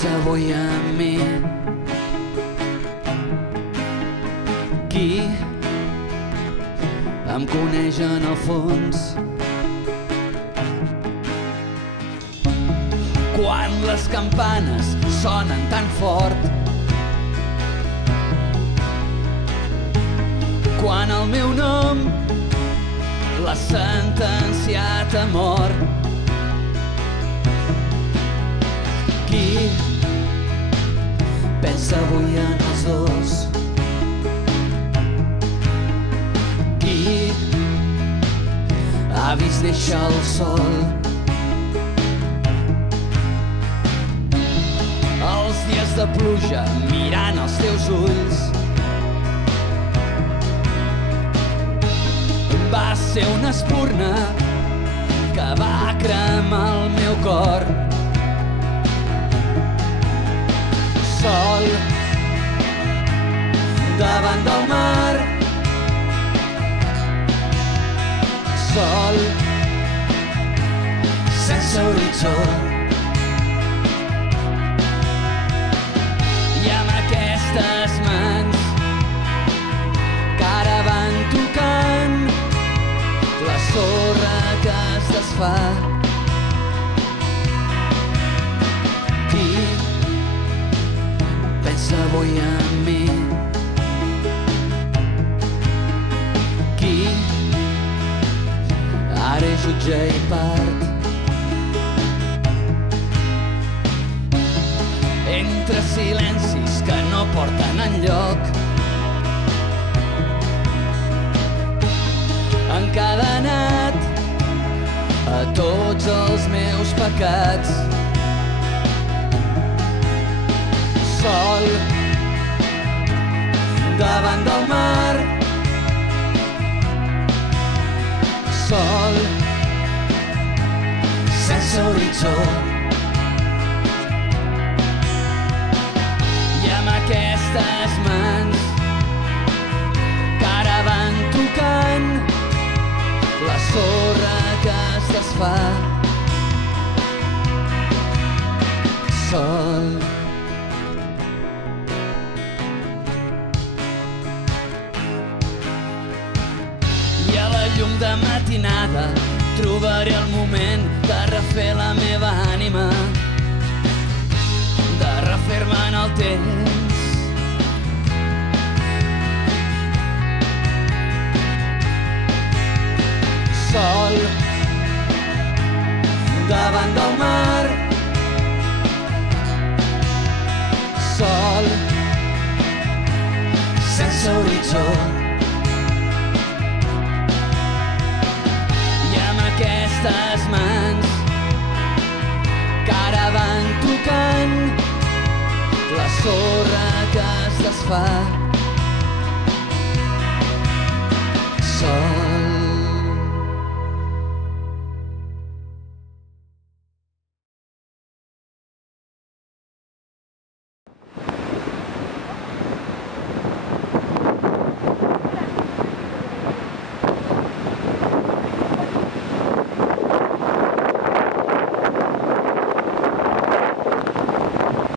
Pensa avui en mi. Qui em coneix en el fons? Quan les campanes sonen tan fort, quan el meu nom l'ha sentenciat a mort. Qui pensa avui en els dos? Qui ha vist néixer el sol? Els dies de pluja mirant els teus ulls, va ser una espurna que va cremar el meu cor. Sol davant del mar, sol sense horitzó, i amb aquestes mans que ara van tocant la sorra que es desfà. Qui pensa avui en mi? Qui ara és jutge i part? Entre silencis que no porten enlloc, encadenat a tots els meus pecats. Sol davant del mar, sol sense horitzó, i amb aquestes mans que ara van tocant la sorra que es desfà. Sol i a la llum de matinada trobaré el moment de refer la meva ànima, de refer-me en el temps. Sol davant del mar, sol sense horitzó, i amb aquestes mans que ara van tocant la sorra que es desfà.